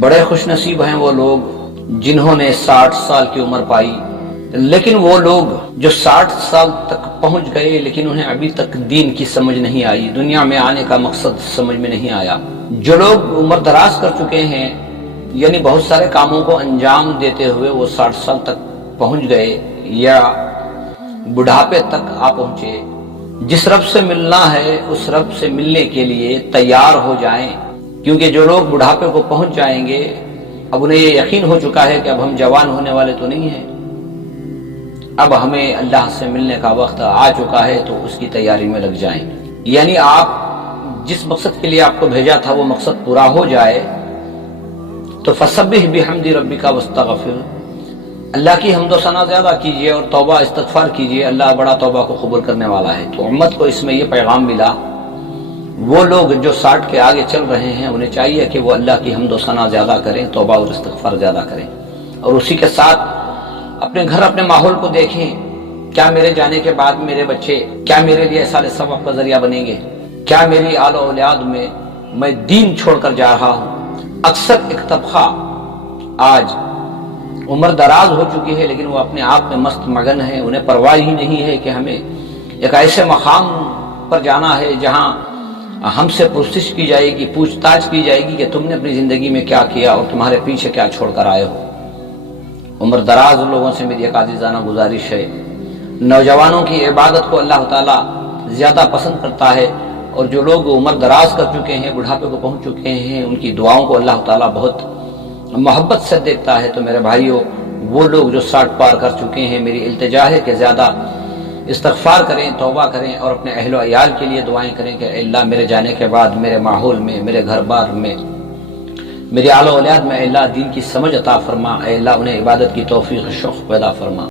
بڑے خوش نصیب ہیں وہ لوگ جنہوں نے 60 سال کی عمر پائی، لیکن وہ لوگ جو 60 سال تک پہنچ گئے لیکن انہیں ابھی تک دین کی سمجھ نہیں آئی، دنیا میں آنے کا مقصد سمجھ میں نہیں آیا۔ جو لوگ عمر دراز کر چکے ہیں، یعنی بہت سارے کاموں کو انجام دیتے ہوئے وہ 60 سال تک پہنچ گئے یا بڑھاپے تک آ پہنچے، جس رب سے ملنا ہے اس رب سے ملنے کے لیے تیار ہو جائیں، کیونکہ جو لوگ بڑھاپے کو پہنچ جائیں گے اب انہیں یہ یقین ہو چکا ہے کہ اب ہم جوان ہونے والے تو نہیں ہیں، اب ہمیں اللہ سے ملنے کا وقت آ چکا ہے، تو اس کی تیاری میں لگ جائیں۔ یعنی آپ جس مقصد کے لیے آپ کو بھیجا تھا وہ مقصد پورا ہو جائے تو فسبح بحمد ربک واستغفر، اللہ کی حمد و ثنا زیادہ کیجئے اور توبہ استغفار کیجئے، اللہ بڑا توبہ کو قبول کرنے والا ہے۔ تو امت کو اس میں یہ پیغام ملا، وہ لوگ جو 60 کے آگے چل رہے ہیں انہیں چاہیے کہ وہ اللہ کی حمد و ثنا زیادہ کریں، توبہ اور استغفار زیادہ کریں، اور اسی کے ساتھ اپنے گھر اپنے ماحول کو دیکھیں، کیا میرے جانے کے بعد میرے بچے کیا میرے لیے سال ثواب کا ذریعہ بنیں گے؟ کیا میری آل و اولاد میں دین چھوڑ کر جا رہا ہوں؟ اکثر ایک طبقہ آج عمر دراز ہو چکی ہے لیکن وہ اپنے آپ میں مست مگن ہے، انہیں پرواہ ہی نہیں ہے کہ ہمیں ایک ایسے مقام پر جانا ہے جہاں ہم سے پرسش کی جائے گی، پوچھ تاچھ کی جائے گی کہ تم نے اپنی زندگی میں کیا کیا اور تمہارے پیچھے کیا چھوڑ کر آئے ہو۔ عمر دراز لوگوں سے میری ایک عاجزانہ گزارش ہے، نوجوانوں کی عبادت کو اللہ تعالیٰ زیادہ پسند کرتا ہے، اور جو لوگ عمر دراز کر چکے ہیں، بڑھاپے کو پہنچ چکے ہیں، ان کی دعاؤں کو اللہ تعالیٰ بہت محبت سے دیکھتا ہے۔ تو میرے بھائیوں، وہ لوگ جو 60 پار کر چکے ہیں، میری التجا ہے کہ زیادہ استغفار کریں، توبہ کریں، اور اپنے اہل و عیال کے لیے دعائیں کریں کہ اے اللہ میرے جانے کے بعد میرے ماحول میں، میرے گھر بار میں، میری آل و اولاد میں اے اللہ دین کی سمجھ عطا فرما، اے اللہ انہیں عبادت کی توفیق شوق پیدا فرما۔